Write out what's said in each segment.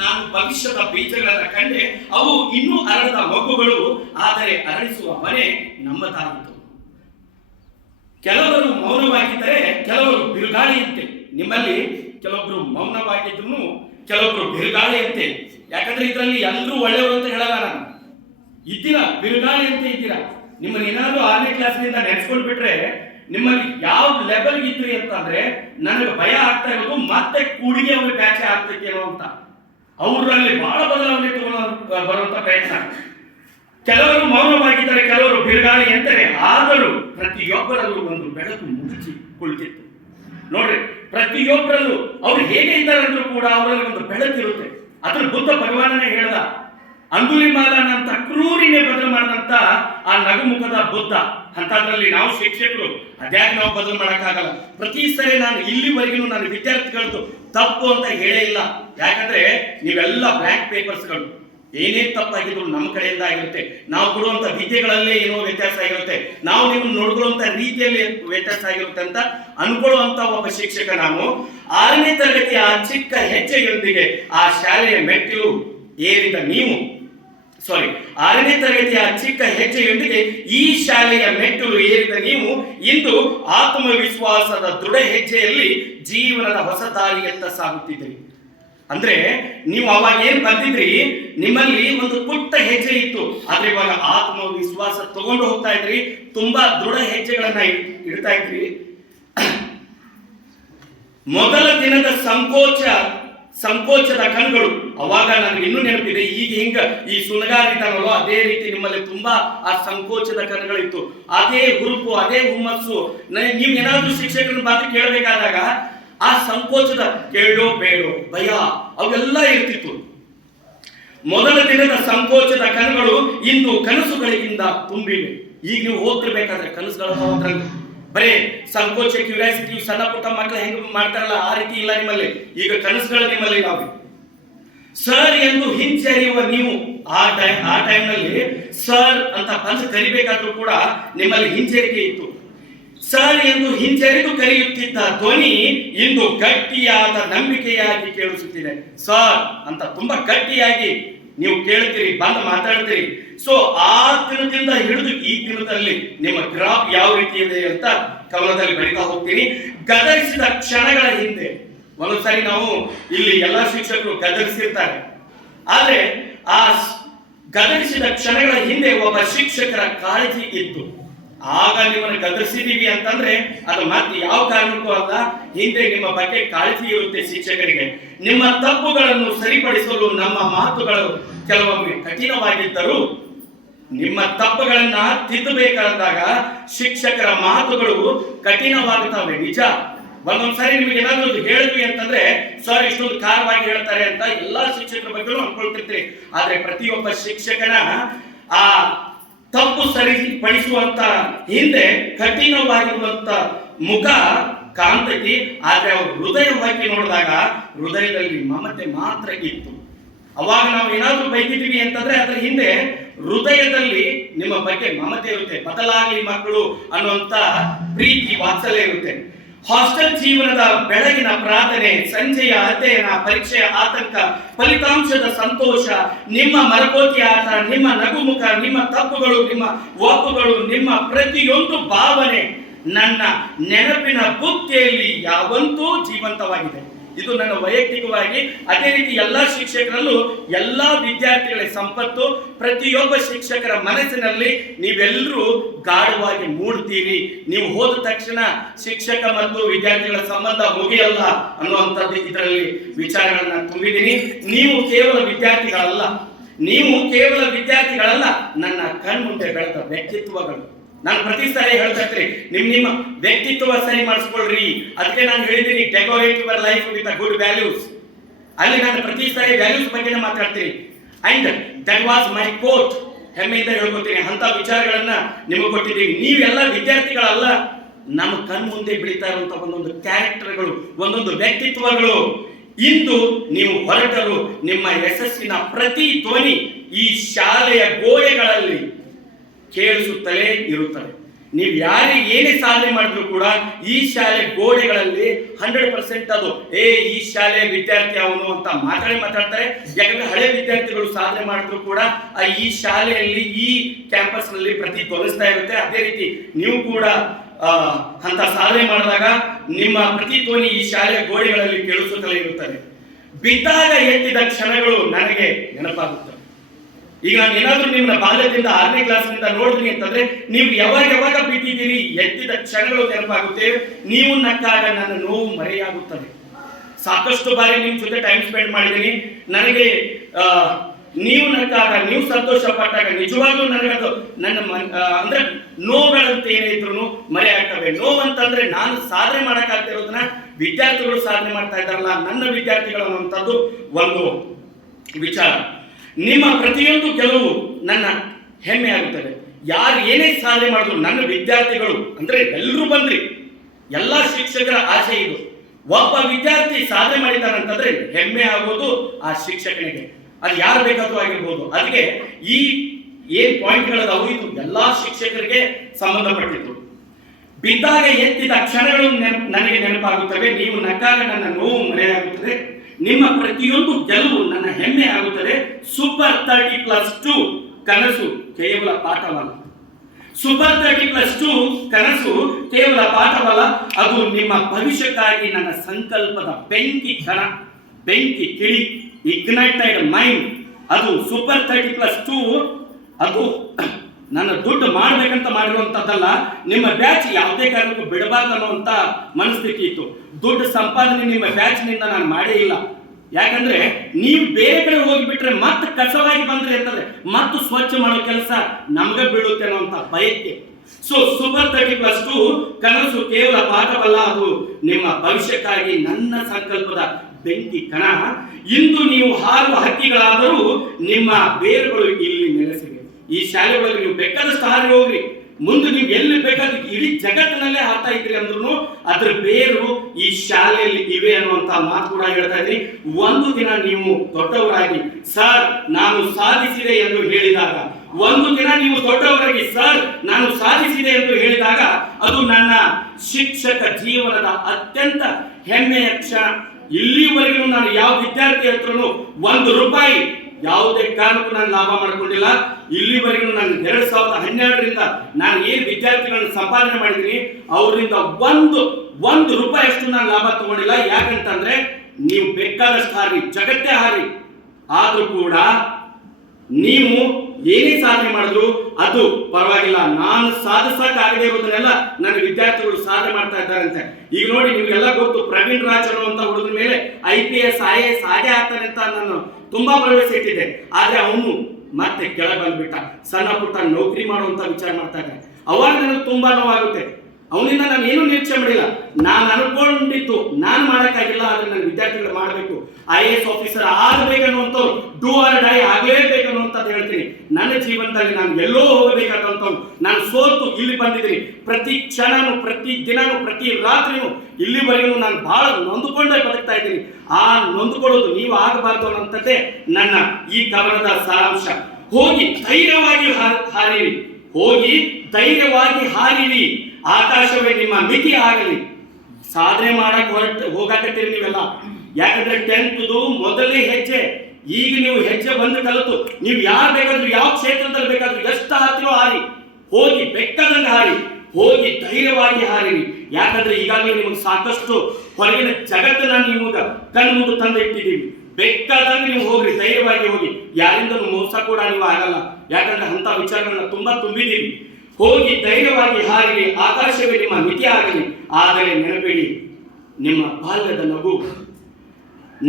ನಾನು ಭವಿಷ್ಯದ ಬೀಜಗಳನ್ನು ಕಂಡೆ, ಅವು ಇನ್ನೂ ಅರಳದ ಮಗುಗಳು, ಆದರೆ ಅರಳಿಸುವ ಮನೆ ನಮ್ಮದಾಗಿತ್ತು. ಕೆಲವರು ಮೌನವಾಗಿದ್ದರೆ ಕೆಲವರು ಬಿರುಗಾಳಿಯಂತೆ. ನಿಮ್ಮಲ್ಲಿ ಕೆಲವೊಬ್ರು ಮೌನವಾಗಿದ್ರು ಕೆಲವೊಬ್ರು ಬಿರುಗಾಳಿಯಂತೆ. ಯಾಕಂದ್ರೆ ಇದರಲ್ಲಿ ಎಲ್ಲರೂ ಒಳ್ಳೆಯವರು ಅಂತ ಹೇಳಲ್ಲ ನಾನು. ಇದ್ದೀರಾ, ಬಿರುಗಾಳಿ ಅಂತ ಇದ್ದೀರಾ. ನಿಮ್ಮಲ್ಲಿ ಏನಾದ್ರು 6ನೇ ಕ್ಲಾಸ್ನಿಂದ ನೆನೆಸ್ಕೊಂಡು ಬಿಟ್ರೆ ನಿಮ್ಮಲ್ಲಿ ಯಾವ ಲೆವೆಲ್ ಇದ್ರಿ ಅಂತಂದ್ರೆ ನನಗೆ ಭಯ ಆಗ್ತಾ ಇರೋದು ಮತ್ತೆ ಕೂಡಿಗೆ ಅವ್ರಿಗೆ ಬ್ಯಾಚೆ ಆಗ್ತೈತೇನೋ ಅಂತ. ಅವರಲ್ಲಿ ಬಹಳ ಬದಲಾವಣೆ ಬರುವಂತ ಪ್ರಯತ್ನ. ಕೆಲವರು ಮೌನವಾಗಿದ್ದರೆ ಕೆಲವರು ಬಿರುಗಾಳಿ ಎಂದರೆ, ಆದರೂ ಪ್ರತಿಯೊಬ್ಬರಲ್ಲೂ ಒಂದು ಬೆಳಕು ಮುಗಿಸಿ ಕುಳಿತಿತ್ತು. ನೋಡ್ರಿ, ಪ್ರತಿಯೊಬ್ಬರಲ್ಲೂ ಅವ್ರು ಹೇಗೆ ಇದ್ದಾರೆ ಅಂದ್ರೂ ಕೂಡ ಅವರಲ್ಲಿ ಒಂದು ಬೆಳಕಿರುತ್ತೆ. ಅದ್ರ ಬುದ್ಧ ಭಗವಾನನೇ ಹೇಳ್ದ, ಅಂಗುಲಿಮಾಲನಂತ ಕ್ರೂರಿನೇ ಬದಲು ಮಾಡಿದಂತ ಆ ನಗುಮುಖದ ಬುದ್ಧ. ಅಂತದ್ರಲ್ಲಿ ನಾವು ಶಿಕ್ಷಕರು ಅದ್ಯಾಕೆ ನಾವು ಬದಲು ಮಾಡಕ್ಕಾಗಲ್ಲ. ಪ್ರತಿ ಸರಿ ನಾನು ಇಲ್ಲಿವರೆಗೂ ನಾನು ವಿದ್ಯಾರ್ಥಿಗಳದ್ದು ತಪ್ಪು ಅಂತ ಹೇಳೇ ಇಲ್ಲ. ಯಾಕಂದ್ರೆ ನೀವೆಲ್ಲ ಬ್ಲ್ಯಾಂಕ್ ಪೇಪರ್ಸ್ಗಳು, ಏನೇ ತಪ್ಪಾಗಿದ್ರು ನಮ್ಮ ಕಡೆಯಿಂದ ಆಗಿರುತ್ತೆ. ನಾವು ಕೊಡುವಂತ ವಿದ್ಯೆಗಳಲ್ಲೇ ಏನೋ ವ್ಯತ್ಯಾಸ ಆಗಿರುತ್ತೆ, ನಾವು ನಿಮ್ಮನ್ನು ನೋಡ್ಕೊಳ್ಳುವಂತ ರೀತಿಯಲ್ಲಿ ವ್ಯತ್ಯಾಸ ಆಗಿರುತ್ತೆ ಅಂತ ಅನ್ಕೊಳ್ಳುವಂತ ಒಬ್ಬ ಶಿಕ್ಷಕ. ನಾವು 6ನೇ ತರಗತಿಯ ಆ ಚಿಕ್ಕ ಹೆಜ್ಜೆಯೊಂದಿಗೆ ಆ ಶಾಲೆಯ ಮೆಟ್ಟಿಲು ಏರಿದ ನೀವು, 6ನೇ ತರಗತಿಯ ಚಿಕ್ಕ ಹೆಜ್ಜೆಯೊಂದಿಗೆ ಈ ಶಾಲೆಯ ಮೆಟ್ಟಿಲು ಏರಿದ ನೀವು ಇಂದು ಆತ್ಮವಿಶ್ವಾಸದ ದೃಢ ಹೆಜ್ಜೆಯಲ್ಲಿ ಜೀವನದ ಹೊಸ ದಾರಿಯತ್ತ ಸಾಗುತ್ತಿದ್ರಿ. ಅಂದ್ರೆ ನೀವು ಅವಾಗ ಏನ್ ಬಂದಿದ್ರಿ, ನಿಮ್ಮಲ್ಲಿ ಒಂದು ಪುಟ್ಟ ಹೆಜ್ಜೆ ಇತ್ತು, ಆದ್ರೆ ಇವಾಗ ಆತ್ಮವಿಶ್ವಾಸ ತಗೊಂಡು ಹೋಗ್ತಾ ಇದ್ರಿ. ತುಂಬಾ ದೃಢ ಹೆಜ್ಜೆಗಳನ್ನ ಇಡ್ತಾ ಇದ್ರಿ. ಮೊದಲ ದಿನದ ಸಂಕೋಚದ ಕಣ್ಗಳು ಅವಾಗ ನನಗೆ ಇನ್ನೂ ನೆನಪಿದೆ. ಈಗ ಹಿಂಗ ಈ ಸುನಗಾರಿದ್ದಾನಲ್ಲೋ ಅದೇ ರೀತಿ ನಿಮ್ಮಲ್ಲಿ ತುಂಬಾ ಆ ಸಂಕೋಚದ ಕಣ್ಗಳಿತ್ತು. ಅದೇ ಹುರುಪು, ಅದೇ ಹುಮ್ಮಸ್ಸು. ನೀವು ಏನಾದ್ರೂ ಶಿಕ್ಷಕರನ್ನ ಮಾತು ಕೇಳಬೇಕಾದಾಗ ಆ ಸಂಕೋಚದ ಕೇಳೋ ಬೇಡೋ ಭಯ ಅವೆಲ್ಲ ಇರ್ತಿತ್ತು. ಮೊದಲ ದಿನದ ಸಂಕೋಚದ ಕಣ್ಣುಗಳು ಇಂದು ಕನಸುಗಳಿಂದ ತುಂಬಿವೆ. ಈಗ ನೀವು ಹೋಗ್ತಿರ್ಬೇಕಾದ್ರೆ ಕನಸುಗಳ ಹೋದ್ರಲ್ಲಿ ಬರೇ ಸಂಕೋಚ, ಕ್ಯೂರಿಯಾಸಿಟಿ, ಸಣ್ಣ ಪುಟ್ಟ ಮಕ್ಕಳು ಹೆಂಗ್ ಮಾಡ್ತಾರಲ್ಲ ಆ ರೀತಿ ಇಲ್ಲ ನಿಮ್ಮಲ್ಲಿ. ಈಗ ಕನಸುಗಳು ನಿಮ್ಮಲ್ಲಿ ನಾವು ಸರ್ ಎಂದು ಹಿಂಜರಿಯುವ ನೀವು ಆ ಟೈಮ್ನಲ್ಲಿ ಸರ್ ಅಂತ ಬಂದು ಕರಿಬೇಕಾದ್ರೂ ಕೂಡ ನಿಮ್ಮಲ್ಲಿ ಹಿಂಜರಿಕೆ ಇತ್ತು. ಸರ್ ಎಂದು ಹಿಂಜರಿದು ಕರೆಯುತ್ತಿದ್ದ ಧ್ವನಿ ಇಂದು ಗಟ್ಟಿಯಾದ ನಂಬಿಕೆಯಾಗಿ ಕೇಳಿಸುತ್ತಿದೆ. ಸರ್ ಅಂತ ತುಂಬಾ ಗಟ್ಟಿಯಾಗಿ ನೀವು ಕೇಳ್ತೀರಿ, ಬಂದು ಮಾತಾಡ್ತೀರಿ. ಸೊ ಆ ದಿನದಿಂದ ಹಿಡಿದು ಈ ದಿನದಲ್ಲಿ ನಿಮ್ಮ ಗ್ರಾಫ್ ಯಾವ ರೀತಿ ಇದೆ ಅಂತ ಕವನದಲ್ಲಿ ಬರೀತಾ ಹೋಗ್ತೀನಿ. ಗದರಿಸಿದ ಕ್ಷಣಗಳ ಹಿಂದೆ, ಒಂದೊಂದ್ಸರಿ ನಾವು ಇಲ್ಲಿ ಎಲ್ಲಾ ಶಿಕ್ಷಕರು ಗದರಿಸಿರ್ತಾರೆ, ಆದ್ರೆ ಆ ಗದರಿಸಿದ ಕ್ಷಣಗಳ ಹಿಂದೆ ಒಬ್ಬ ಶಿಕ್ಷಕರ ಕಾಳಜಿ ಇತ್ತು. ಆಗ ನಿಮ್ಮನ್ನು ಗದರಿಸಿದೀವಿ ಅಂತಂದ್ರೆ ಅದು ಮತ್ತೆ ಯಾವ ಕಾರಣಕ್ಕೂ ಅಲ್ಲ, ಹಿಂದೆ ನಿಮ್ಮ ಬಗ್ಗೆ ಕಾಳಜಿ ಇರುತ್ತೆ ಶಿಕ್ಷಕರಿಗೆ. ನಿಮ್ಮ ತಪ್ಪುಗಳನ್ನು ಸರಿಪಡಿಸಲು ನಮ್ಮ ಮಾತುಗಳು ಕೆಲವೊಮ್ಮೆ ಕಠಿಣವಾಗಿದ್ದರು. ನಿಮ್ಮ ತಪ್ಪುಗಳನ್ನ ತಿದ್ದಬೇಕಾದಾಗ ಶಿಕ್ಷಕರ ಮಾತುಗಳು ಕಠಿಣವಾಗುತ್ತವೆ, ನಿಜ. ಒಂದೊಂದ್ಸರಿ ನಿಮಗೆ ಏನಾದ್ರು ಹೇಳಿದ್ವಿ ಅಂತಂದ್ರೆ ಸರ್ ಇಷ್ಟೊಂದು ಖಾರವಾಗಿ ಹೇಳ್ತಾರೆ ಅಂತ ಎಲ್ಲಾ ಶಿಕ್ಷಕರ ಬಗ್ಗೆ ಅನ್ಕೊಳ್ತಿರ್ತೀರಿ. ಆದ್ರೆ ಪ್ರತಿಯೊಬ್ಬ ಶಿಕ್ಷಕನ ಆ ತಪ್ಪು ಸರಿಪಡಿಸುವಂತ ಹಿಂದೆ ಕಠಿಣವಾಗಿರುವಂತ ಮುಖ ಕಾಣ್ತೈತಿ. ಆದ್ರೆ ಅವ್ರ ಹೃದಯವಾಗಿ ನೋಡಿದಾಗ ಹೃದಯದಲ್ಲಿ ಮಮತೆ ಮಾತ್ರ ಇತ್ತು. ಅವಾಗ ನಾವು ಏನಾದ್ರೂ ಬೈದಿದ್ದೀವಿ ಅಂತಂದ್ರೆ ಅದ್ರ ಹಿಂದೆ ಹೃದಯದಲ್ಲಿ ನಿಮ್ಮ ಬಗ್ಗೆ ಮಮತೆ ಇರುತ್ತೆ. ಬದಲಾಗಲಿ ಮಕ್ಕಳು ಅನ್ನುವಂತ ಪ್ರೀತಿ, ವಾತ್ಸಲ್ಯ ಇರುತ್ತೆ. ಹಾಸ್ಟೆಲ್ ಜೀವನದ ಬೆಳಗಿನ ಪ್ರಾರ್ಥನೆ, ಸಂಜೆಯ ಅಧ್ಯಯನ, ಪರೀಕ್ಷೆಯ ಆತಂಕ, ಫಲಿತಾಂಶದ ಸಂತೋಷ, ನಿಮ್ಮ ಮರಕೋತಿ ಆಟ, ನಿಮ್ಮ ನಗುಮುಖ, ನಿಮ್ಮ ತಪ್ಪುಗಳು, ನಿಮ್ಮ ಒಪ್ಪುಗಳು, ನಿಮ್ಮ ಪ್ರತಿಯೊಂದು ಭಾವನೆ ನನ್ನ ನೆನಪಿನ ಬುತ್ತಿಯಲ್ಲಿ ಯಾವಂತೂ ಜೀವಂತವಾಗಿದೆ. ಇದು ನನ್ನ ವೈಯಕ್ತಿಕವಾಗಿ, ಅದೇ ರೀತಿ ಎಲ್ಲಾ ಶಿಕ್ಷಕರಲ್ಲೂ ಎಲ್ಲಾ ವಿದ್ಯಾರ್ಥಿಗಳ ಸಂಪತ್ತು. ಪ್ರತಿಯೊಬ್ಬ ಶಿಕ್ಷಕರ ಮನಸ್ಸಿನಲ್ಲಿ ನೀವೆಲ್ಲರೂ ಗಾಢವಾಗಿ ಮೂಡ್ತೀರಿ. ನೀವು ಹೋದ ತಕ್ಷಣ ಶಿಕ್ಷಕ ಮತ್ತು ವಿದ್ಯಾರ್ಥಿಗಳ ಸಂಬಂಧ ಮುಗಿಯಲ್ಲ ಅನ್ನುವಂಥದ್ದು ಇದರಲ್ಲಿ ವಿಚಾರಗಳನ್ನ ತುಂಬಿದ್ದೀನಿ. ನೀವು ಕೇವಲ ವಿದ್ಯಾರ್ಥಿಗಳಲ್ಲ, ನನ್ನ ಕಣ್ಮುಂದೆ ಬೆಳೆದ ವ್ಯಕ್ತಿತ್ವಗಳು. ನಾನು ಪ್ರತಿ ಸಾರಿ ಹೇಳ್ತಾ ಇರ್ತೀನಿ, ನಿಮ್ಮ ವ್ಯಕ್ತಿತ್ವ ಸರಿ ಮಾಡಿಸ್ಕೊಳ್ರಿ. ಅದಕ್ಕೆ ನಾನು ಹೇಳಿದ್ದೀನಿ, decorate your life with a good values. ಅಲ್ಲಿ ನಾನು ಪ್ರತಿ ಸಾರಿ ವ್ಯಾಲ್ಯೂಸ್ ಬಗ್ಗೆ ಮಾತಾಡ್ತೀನಿ. And that was my quote. ಹೆಮ್ಮೆಯಿಂದ ಹೇಳ್ಕೊತೀನಿ, ಅಂತ ವಿಚಾರಗಳನ್ನ ನಿಮಗೆ ಕೊಟ್ಟಿದ್ದೀನಿ. ನೀವೆಲ್ಲ ವಿದ್ಯಾರ್ಥಿಗಳಲ್ಲ, ನಮ್ಮ ಕಣ್ಮುಂದೆ ಬೆಳೀತಾ ಇರುವಂತ ಒಂದೊಂದು ಕ್ಯಾರೆಕ್ಟರ್ಗಳು, ಒಂದೊಂದು ವ್ಯಕ್ತಿತ್ವಗಳು. ಇಂದು ನೀವು ಹೊರಟರು, ನಿಮ್ಮ ಯಶಸ್ಸಿನ ಪ್ರತಿ ಧ್ವನಿ ಈ ಶಾಲೆಯ ಗೋಡೆಗಳಲ್ಲಿ ಕೇಳಿಸುತ್ತಲೇ ಇರುತ್ತದೆ. ನೀವು ಯಾರಿಗೆ ಏನೇ ಸಾಧನೆ ಮಾಡಿದ್ರು ಕೂಡ ಈ ಶಾಲೆ ಗೋಡೆಗಳಲ್ಲಿ 100% ಅದು ಈ ಶಾಲೆ ವಿದ್ಯಾರ್ಥಿ ಅವನು ಅಂತ ಮಾತಾಡ್ತಾರೆ. ಯಾಕಂದ್ರೆ ಹಳೆ ವಿದ್ಯಾರ್ಥಿಗಳು ಸಾಧನೆ ಮಾಡಿದ್ರು ಕೂಡ ಈ ಶಾಲೆಯಲ್ಲಿ ಈ ಕ್ಯಾಂಪಸ್ ನಲ್ಲಿ ಪ್ರತಿಧ್ವನಿಸ್ತಾ ಇರುತ್ತೆ. ಅದೇ ರೀತಿ ನೀವು ಕೂಡ ಅಂತ ಸಾಧನೆ ಮಾಡಿದಾಗ ನಿಮ್ಮ ಪ್ರತಿಧ್ವನಿ ಈ ಶಾಲೆಯ ಗೋಡೆಗಳಲ್ಲಿ ಕೇಳಿಸುತ್ತಲೇ ಇರುತ್ತದೆ. ಬಿದ್ದಾಗ ಎತ್ತಿದ ಕ್ಷಣಗಳು ನನಗೆ ನೆನಪಾಗುತ್ತವೆ. ಈಗ ನಾನು ಏನಾದ್ರೂ ನಿಮ್ಮ ಬಾಲ್ಯದಿಂದ 6ನೇ ಕ್ಲಾಸ್ನಿಂದ ನೋಡಿದ್ರಿ ಅಂತಂದ್ರೆ ನೀವು ಯಾವಾಗ ಬಿಟ್ಟಿದ್ದೀರಿ, ಎತ್ತಿದ ಕ್ಷಣಗಳು ನೆನಪಾಗುತ್ತೇವೆ. ನೀವು ನಕ್ಕಾಗ ನನ್ನ ನೋವು ಮರೆಯಾಗುತ್ತದೆ. ಸಾಕಷ್ಟು ಬಾರಿ ನಿಮ್ ಜೊತೆ ಟೈಮ್ ಸ್ಪೆಂಡ್ ಮಾಡಿದ್ದೀನಿ. ನನಗೆ ನೀವು ನಕ್ಕಾಗ, ನೀವು ಸಂತೋಷ ಪಟ್ಟಾಗ ನಿಜವಾಗ್ಲೂ ನನಗದು ನನ್ನ ಅಂದ್ರೆ ನೋವುಗಳಂತ ಏನೇ ಇದ್ರು ಮರೆ ಆಗ್ತವೆ. ನೋವು ಅಂತಂದ್ರೆ ನಾನು ಸಾಧನೆ ಮಾಡಕ್ಕಾಗ್ತಿರೋದನ್ನ ವಿದ್ಯಾರ್ಥಿಗಳು ಸಾಧನೆ ಮಾಡ್ತಾ ಇದ್ದಾರಲ್ಲ, ನನ್ನ ವಿದ್ಯಾರ್ಥಿಗಳು ಅನ್ನುವಂಥದ್ದು ಒಂದು ವಿಚಾರ. ನಿಮ್ಮ ಪ್ರತಿಯೊಂದು ಗೆಲುವು ನನ್ನ ಹೆಮ್ಮೆ ಆಗುತ್ತದೆ. ಯಾರು ಏನೇ ಸಾಧನೆ ಮಾಡಿದ್ರು ನನ್ನ ವಿದ್ಯಾರ್ಥಿಗಳು ಅಂದ್ರೆ ಎಲ್ಲರೂ ಬಂದ್ರಿ, ಎಲ್ಲಾ ಶಿಕ್ಷಕರ ಆಸೆ ಇದು. ಒಬ್ಬ ವಿದ್ಯಾರ್ಥಿ ಸಾಧನೆ ಮಾಡಿದ್ದಾನಂತಂದ್ರೆ ಹೆಮ್ಮೆ ಆಗೋದು ಆ ಶಿಕ್ಷಕನಿಗೆ, ಅದು ಯಾರು ಬೇಕಾದ್ರೂ ಆಗಿರ್ಬೋದು. ಅದಕ್ಕೆ ಈ ಏನ್ ಪಾಯಿಂಟ್ಗಳದಾವು ಇದು ಎಲ್ಲಾ ಶಿಕ್ಷಕರಿಗೆ ಸಂಬಂಧಪಟ್ಟಿದ್ದು. ಬಿದ್ದಾಗ ಎತ್ತಿದ ಕ್ಷಣಗಳು ನನಗೆ ನೆನಪಾಗುತ್ತವೆ. ನೀವು ನಕ್ಕಾಗ ನನ್ನ ನೋವು ಮರೆಯಾಗುತ್ತದೆ. ನಿಮ್ಮ ಪ್ರತಿಯೊಂದು ಗೆಲುವು ನನ್ನ ಹೆಮ್ಮೆ ಆಗುತ್ತದೆ. ಸೂಪರ್ 30+2 ಕನಸು ಕೇವಲ ಪಾಠವಲ್ಲ. ಸೂಪರ್ 30+2 ಕನಸು ಕೇವಲ ಪಾಠವಲ್ಲ, ಅದು ನಿಮ್ಮ ಭವಿಷ್ಯಕ್ಕಾಗಿ ನನ್ನ ಸಂಕಲ್ಪದ ಬೆಂಕಿ ಕಣ, ಬೆಂಕಿ ಕಿಡಿ, ಇಗ್ನೈಟೆಡ್ ಮೈಂಡ್. ಅದು ಸೂಪರ್ 30+2 ಅದು ನನ್ನ ದುಡ್ಡು ಮಾಡ್ಬೇಕಂತ ಮಾಡಿರುವಂತದ್ದಲ್ಲ. ನಿಮ್ಮ ಬ್ಯಾಚ್ ಯಾವುದೇ ಕಾರಣಕ್ಕೂ ಬಿಡಬಾರ್ದು ಅನ್ನುವಂತ ಮನಸ್ಥಿತಿ ಇತ್ತು. ದುಡ್ಡು ಸಂಪಾದನೆ ನಿಮ್ಮ ಬ್ಯಾಚ್ ನಿಂದ ನಾನು ಮಾಡೇ ಇಲ್ಲ. ಯಾಕಂದ್ರೆ ನೀವು ಬೇರೆ ಕಡೆ ಹೋಗಿಬಿಟ್ರೆ ಮತ್ತೆ ಕಸವಾಗಿ ಬಂದ್ರೆ ಇರ್ತದೆ, ಮತ್ತು ಸ್ವಚ್ಛ ಮಾಡೋ ಕೆಲಸ ನಮ್ಗೆ ಬೀಳುತ್ತೆ ಅನ್ನುವಂತ ಬಯಕೆ. ಸೊ ಸೂಪರ್ 30+2 ಕನಸು ಕೇವಲ ಪಾಠವಲ್ಲ, ಅದು ನಿಮ್ಮ ಭವಿಷ್ಯಕ್ಕಾಗಿ ನನ್ನ ಸಂಕಲ್ಪದ ಬೆಂಕಿ ಕಣ. ಇಂದು ನೀವು ಹಾರುವ ಹಕ್ಕಿಗಳಾದರೂ ನಿಮ್ಮ ಬೇರುಗಳು ಇಲ್ಲಿ ನೆಲೆಸಿವೆ. ಈ ಶಾಲೆ ಒಳಗೆ ನೀವು ಬೇಕಾದಷ್ಟು ಹಾರಿ ಹೋಗ್ರಿ, ಮುಂದೆ ನೀವು ಎಲ್ಲಿ ಬೇಕಾದ್ರೆ ಇಡೀ ಜಗತ್ತಿನಲ್ಲೇ ಹಾರ್ತಾ ಇದ್ರಿ ಅಂದ್ರೂ ಅದ್ರ ಬೇರು ಈ ಶಾಲೆಯಲ್ಲಿ ಇವೆ ಅನ್ನುವಂತ ಮಾತು ಕೂಡ ಹೇಳ್ತಾ ಇದ್ರಿ. ಒಂದು ದಿನ ನೀವು ದೊಡ್ಡವರಾಗಿ ಸರ್ ನಾನು ಸಾಧಿಸಿದೆ ಎಂದು ಹೇಳಿದಾಗ, ಒಂದು ದಿನ ನೀವು ದೊಡ್ಡವರಾಗಿ ಸರ್ ನಾನು ಸಾಧಿಸಿದೆ ಎಂದು ಹೇಳಿದಾಗ ಅದು ನನ್ನ ಶಿಕ್ಷಕ ಜೀವನದ ಅತ್ಯಂತ ಹೆಮ್ಮೆಯ ಕ್ಷಣ. ಇಲ್ಲಿವರೆಗೂ ನಾನು ಯಾವ ವಿದ್ಯಾರ್ಥಿ ಹತ್ರನು ₹1 ಯಾವುದೇ ಕಾರಣಕ್ಕೂ ನಾನು ಲಾಭ ಮಾಡ್ಕೊಂಡಿಲ್ಲ. ಇಲ್ಲಿವರೆಗೂ ನಾನು 2012ರಿಂದ ನಾನು ಏನು ವಿದ್ಯಾರ್ಥಿಗಳನ್ನು ಸಂಪಾದನೆ ಮಾಡಿದ್ದೀನಿ ಅವರಿಂದ ₹1 ಅಷ್ಟು ನಾನು ಲಾಭ ತಗೊಂಡಿಲ್ಲ. ಯಾಕಂತಂದ್ರೆ ನೀವು ಬೇಕಾದಷ್ಟು ಹಾರಿ, ಜಗತ್ತೇ ಹಾರಿ, ಆದ್ರೂ ಕೂಡ ನೀವು ಏನೇ ಸಾಧನೆ ಮಾಡಿದ್ರು ಅದು ಪರವಾಗಿಲ್ಲ. ನಾನು ಸಾಧಿಸಕ್ಕಾಗದೇ ಇರೋದನ್ನೆಲ್ಲ ನನ್ನ ವಿದ್ಯಾರ್ಥಿಗಳು ಸಾಧನೆ ಮಾಡ್ತಾ ಇದ್ದಾರೆ ಅಂತ. ಈಗ ನೋಡಿ ನಿಮ್ಗೆಲ್ಲ ಗೊತ್ತು, ಪ್ರವೀಣ್ ರಾಜ್ ಅನ್ನುವಂತ ಹುಡುಗನ ಮೇಲೆ IPS IAS ಹಾಗೆ ಆಗ್ತಾನೆ ಅಂತ ನಾನು ತುಂಬಾ ಭರವಸೆ ಇಟ್ಟಿದ್ದೆ. ಆದ್ರೆ ಅವನು ಮತ್ತೆ ಕೆಳಗೆ ಬಂದ್ಬಿಟ್ಟ, ಸಣ್ಣ ಪುಟ್ಟ ನೌಕರಿ ಮಾಡುವಂತ ವಿಚಾರ ಮಾಡ್ತಾ ಇದ್ದಾನೆ. ಅವಾಗ ನನಗೆ ತುಂಬಾ ನೋವಾಗುತ್ತೆ. ಅವನಿಂದ ನಾನು ಏನು ನಿರೀಕ್ಷೆ ಮಾಡಿಲ್ಲ. ನಾನು ಅನ್ಕೊಂಡಿದ್ದು ನಾನು ಮಾಡಕ್ಕಾಗಿಲ್ಲ, ಆದ್ರೆ ನನ್ನ ವಿದ್ಯಾರ್ಥಿಗಳು ಮಾಡಬೇಕು. IAS ಆಫೀಸರ್ ಆಗಬೇಕನ್ನುವಂಥವ್ರು ಡೂ ಆರ್ ಡೈ ಆಗಲೇಬೇಕನ್ನುವಂಥದ್ದು ಹೇಳ್ತೀನಿ. ನನ್ನ ಜೀವನದಲ್ಲಿ ನಾನು ಎಲ್ಲೋ ಹೋಗಬೇಕಾದಂಥವ್ರು, ನಾನು ಸೋತು ಇಲ್ಲಿ ಬಂದಿದ್ದೀನಿ. ಪ್ರತಿ ಕ್ಷಣನು, ಪ್ರತಿ ದಿನನು, ಪ್ರತಿ ರಾತ್ರಿನೂ ಇಲ್ಲಿವರೆಗೂ ನಾನು ಬಹಳ ನೊಂದುಕೊಂಡೇ ಬದುಕ್ತಾ ಇದ್ದೀನಿ. ಆ ನೊಂದುಕೊಳ್ಳೋದು ನೀವು ಆಗಬಾರ್ದು ಅನ್ನೋಂಥದ್ದೇ ನನ್ನ ಈ ಕವನದ ಸಾರಾಂಶ. ಹೋಗಿ ಧೈರ್ಯವಾಗಿ ಹಾರಿರಿ, ಹೋಗಿ ಧೈರ್ಯವಾಗಿ ಹಾರಿರಿ, ಆಕಾಶವೇ ನಿಮ್ಮ ಮಿತಿ ಆಗಲಿ. ಸಾಧನೆ ಮಾಡಕ್ ಹೋಗಾಕತ್ತೀರಿ ನೀವೆಲ್ಲ. ಯಾಕಂದ್ರೆ 10th ಮೊದಲನೇ ಹೆಜ್ಜೆ. ಈಗ ನೀವು ಹೆಜ್ಜೆ ಬಂದು ಕಲಿತು ನೀವು ಯಾರು ಬೇಕಾದ್ರೂ ಯಾವ ಕ್ಷೇತ್ರದಲ್ಲಿ ಬೇಕಾದ್ರೂ ಎಷ್ಟು ಹಾರಿರೋ ಹಾರಿ, ಹೋಗಿ ಬೇಕಾದಂಗೆ ಹಾರಿ, ಹೋಗಿ ಧೈರ್ಯವಾಗಿ ಹಾರಿರಿ. ಯಾಕಂದ್ರೆ ಈಗಾಗಲೇ ನಿಮಗೆ ಸಾಕಷ್ಟು ಹೊರಗಿನ ಜಗತ್ತನ್ನ ನಿಮಗೆ ಕಣ್ಮುಂದು ತಂದು ಇಟ್ಟಿದ್ದೀವಿ. ಬೇಕಾದಂಗೆ ನೀವು ಹೋಗ್ರಿ, ಧೈರ್ಯವಾಗಿ ಹೋಗಿ. ಯಾರಿಂದ ಮೋಸ ಕೂಡ ನೀವು ಆಗಲ್ಲ, ಯಾಕಂದ್ರೆ ಅಂತ ವಿಚಾರಗಳನ್ನ ತುಂಬಾ ತುಂಬಿದ್ದೀವಿ. ಹೋಗಿ ಧೈರ್ಯವಾಗಿ ಹಾರಿರಿ, ಆಕಾಶವೇ ನಿಮ್ಮ ಮಿತಿ ಆಗಲಿ. ಆದರೆ ನೆನಪಿಡಿ, ನಿಮ್ಮ ಬಾಲ್ಯದ ನಗು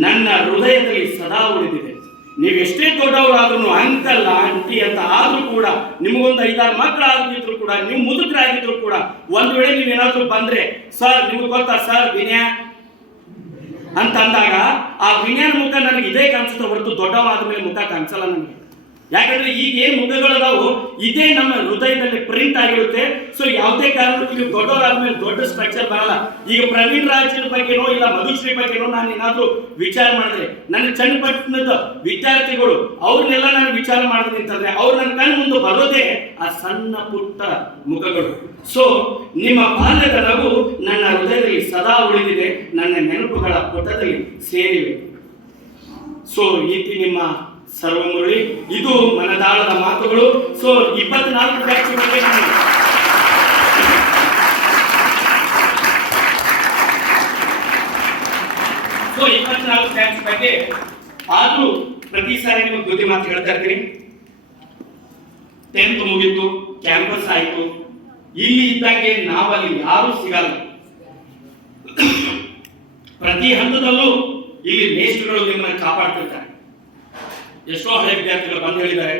ನನ್ನ ಹೃದಯದಲ್ಲಿ ಸದಾ ಉಳಿದಿದೆ. ನೀವು ಎಷ್ಟೇ ದೊಡ್ಡವರಾದ್ರೂ, ಅಂಕಲ್ ಆಂಟಿ ಅಂತ ಆದ್ರೂ ಕೂಡ, ನಿಮಗೊಂದು 5-6 ಮಕ್ಕಳು ಆಗಿದ್ರು ಕೂಡ, ನೀವು ಮುದುಕರಾಗಿದ್ರು ಕೂಡ, ಒಂದು ವೇಳೆ ನೀವೇನಾದ್ರೂ ಬಂದ್ರೆ ಸರ್ ನಿಮ್ಗೆ ಗೊತ್ತಾ ಸರ್ ವಿನಯ ಅಂತ ಅಂದಾಗ ಆ ವಿನಯನ ಮುಖ ನನಗೆ ಇದೇ ಕಾಣಿಸುತ್ತೆ ಹೊರತು ದೊಡ್ಡವಾದ ಮೇಲೆ ಮುಖ ಕಾಣಿಸಲ್ಲ ನನಗೆ. ಯಾಕಂದ್ರೆ ಈಗ ಏನ್ ಮುಖಗಳದಾವು ಇದೇ ನಮ್ಮ ಹೃದಯದಲ್ಲಿ ಪ್ರಿಂಟ್ ಆಗಿರುತ್ತೆ. ಸೊ ಯಾವುದೇ ಕಾರಣಕ್ಕೂ ನೀವು ದೊಡ್ಡವರಾದ್ಮೇಲೆ ದೊಡ್ಡ ಸ್ಟ್ರಕ್ಚರ್ ಬರಲ್ಲ. ಈಗ ಪ್ರವೀಣ್ ರಾಜ್ನ ಬಗ್ಗೆನೋ ಇಲ್ಲ ಮಧುಶ್ರೀ ಬಗ್ಗೆನೋ ನಾನು ಏನಾದ್ರು ವಿಚಾರ ಮಾಡಿದ್ರೆ ನನ್ನ ಚನ್ನಪಟ್ಟಣದ ವಿದ್ಯಾರ್ಥಿಗಳು ಅವ್ರನ್ನೆಲ್ಲ ನಾನು ವಿಚಾರ ಮಾಡಿದೆ ಅಂತಂದ್ರೆ ಅವ್ರು ನನ್ನ ಕಣ್ಣು ಮುಂದೆ ಬರೋದೇ ಆ ಸಣ್ಣ ಪುಟ್ಟ ಮುಖಗಳು. ಸೊ ನಿಮ್ಮ ಬಾಲ್ಯದ ನಗು ನನ್ನ ಹೃದಯದಲ್ಲಿ ಸದಾ ಉಳಿದಿದೆ, ನನ್ನ ನೆನಪುಗಳ ಪುಟದಲ್ಲಿ ಸೇರಿವೆ. ಸೊ ಈತಿ ನಿಮ್ಮ ಸರ್ವಮುರಳಿ. ಇದು ಮನದಾಳದ ಮಾತುಗಳು. ಸೊ 24 ಬ್ಯಾಚ್ ಬಗ್ಗೆ ಸೊ 24 ಬ್ಯಾಚ್ ಬಗ್ಗೆ ಆದ್ರೂ ಪ್ರತಿ ಸಾರಿ ನಿಮಗೆ ಬುದ್ಧಿ ಮಾತು ಹೇಳ್ತಾ ಇರ್ತೀನಿ. 10th ಮುಗಿತು, ಕ್ಯಾಂಪಸ್ ಆಯ್ತು, ಇಲ್ಲಿ ಇದ್ದಾಗೆ ನಾವಲ್ಲಿ ಯಾರು ಸಿಗಲ್ಲ. ಪ್ರತಿ ಹಂತದಲ್ಲೂ ಇಲ್ಲಿ ಮೇಷ್ಟ್ರುಗಳು ನಿಮ್ಮನ್ನು ಕಾಪಾಡ್ತಿರ್ತಾರೆ. ಎಷ್ಟೋ ಹಳೆ ವಿದ್ಯಾರ್ಥಿಗಳು ಬಂದು ಹೇಳಿದ್ದಾರೆ,